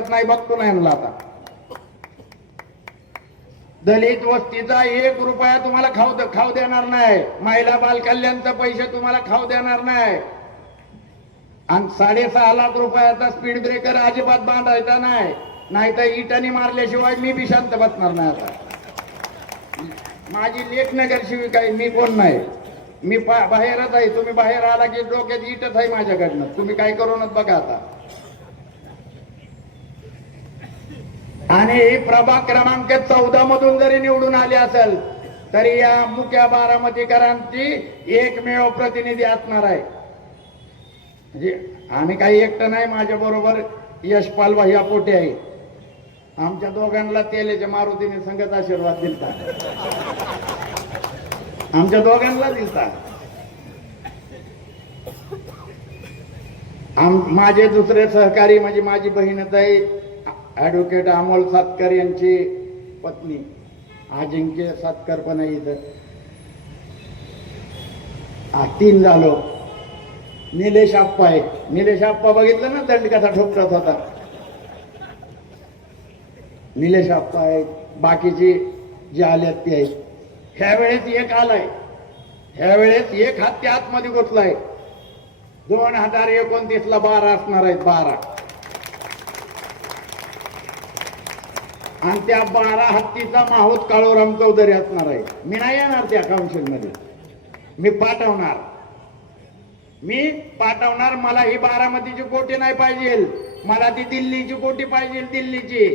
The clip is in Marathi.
नाही बघतो नाही म्हणलं आता. दलित वस्तीचा 1 रुपया तुम्हाला खाऊ देणार नाही. महिला बाल कल्याणचे पैसे तुम्हाला खाऊ देणार नाही. आणि 6.5 लाख रुपयाचा स्पीड ब्रेकर अजिबात बांधायचा नाही, नाहीतर इटाने मारल्याशिवाय मी बी शांत बसणार नाही. आता माझी लेख नगर शिविका आहे, मी कोण नाही, मी बाहेरच आहे. तुम्ही बाहेर आला की डोक्यात इटच आहे माझ्याकडनं, तुम्ही काय करूनच बघा आता. आणि प्रभाग क्रमांक 14 मधून जरी निवडून आले असेल तरी या मुख्य बारामतीकरांची एकमेव प्रतिनिधी असणार आहे. म्हणजे आम्ही काही एकटं नाही, माझ्या बरोबर यशपाल भाई पोटे आहे. आमच्या दोघांना तेलेच्या मारुतीने संगत आशीर्वाद दिलता, आमच्या दोघांना दिलता. माझे दुसरे सहकारी म्हणजे माझी बहीणच आहे ऍडव्होकेट अमोल सातकर यांची पत्नी अजिंक्य सातकर पण आहे इथं. 3 झालो. निलेश आप्पा आहे. निलेश आप्पा बघितलं ना दंड कसा ठोकत होता. निलेश आप्पा आहे. बाकीची जी आल्यात ती आहे. ह्या वेळेस एक आलाय, ह्या वेळेस एक हत्ती आतमध्ये घुसलाय. 2029 ला 12 असणार आहेत, 12. आणि त्या 12 हत्तीचा माहूत काळूराम चौधरी असणार आहे. मी नाही येणार त्या काउन्सिल मध्ये, मी पाठवणार. मला ही बारामतीची कोटी नाही पाहिजे, मला ती दिल्लीची कोटी पाहिजे, दिल्लीची.